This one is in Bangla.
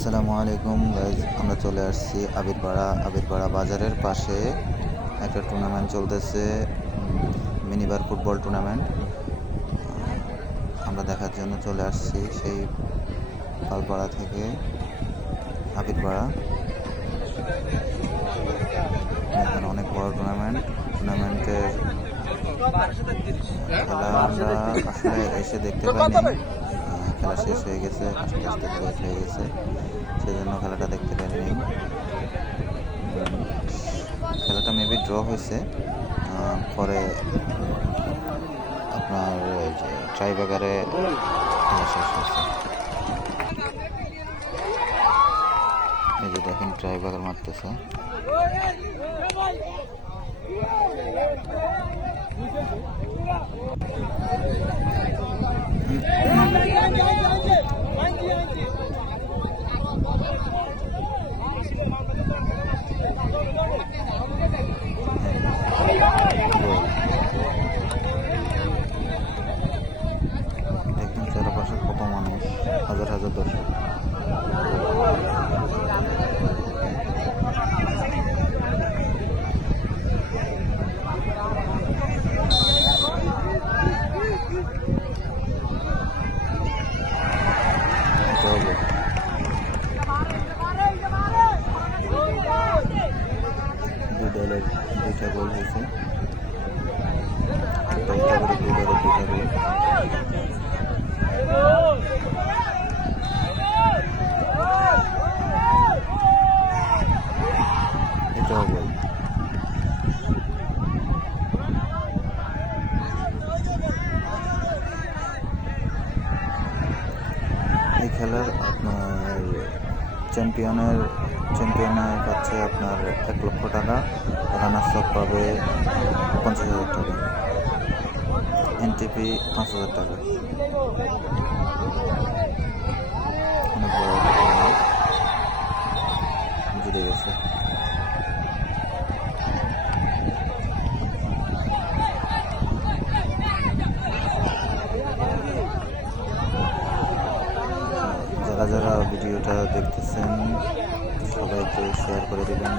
আসসালামু আলাইকুম গাইজ আমরা চলে আসছি আবিরপাড়া। আবিরপাড়া বাজারের পাশে একটা টুর্নামেন্ট চলতেছে মিনিবার ফুটবল টুর্নামেন্ট আমরা দেখার জন্য চলে আসছি সেই পালপাড়া থেকে আবিরপাড়া। এখানে অনেক বড় টুর্নামেন্ট টুর্নামেন্টের খেলা আমরা আসলে এসে দেখতে পাইনি। খেলা শেষ হয়ে গেছে আস্তে আস্তে শেষ হয়ে গেছে সেজন্য খেলাটা দেখতে উম, খেলাটা মেবি ড্র হয়েছে পরে আপনার ট্রাইব্যাগারে খেলা শেষ হয়েছে এই যে দেখেন ট্রাইব্যাগার মারতেছে গোল। হাজার হাজার দর্শক। দলের এটাও গোল এই খেলার আপনার চ্যাম্পিয়নের চ্যাম্পিয়নের কাছে আপনার এক লক্ষ টাকা রানার্স আপ পাবে পঞ্চাশ হাজার টাকা। এনটিপি পাঁচ হাজার টাকা অনেক বড় একটা tournament। জিতে গেছে যারা যারা ভিডিওটা দেখতেছেন সবাইকে শেয়ার করে দেবেন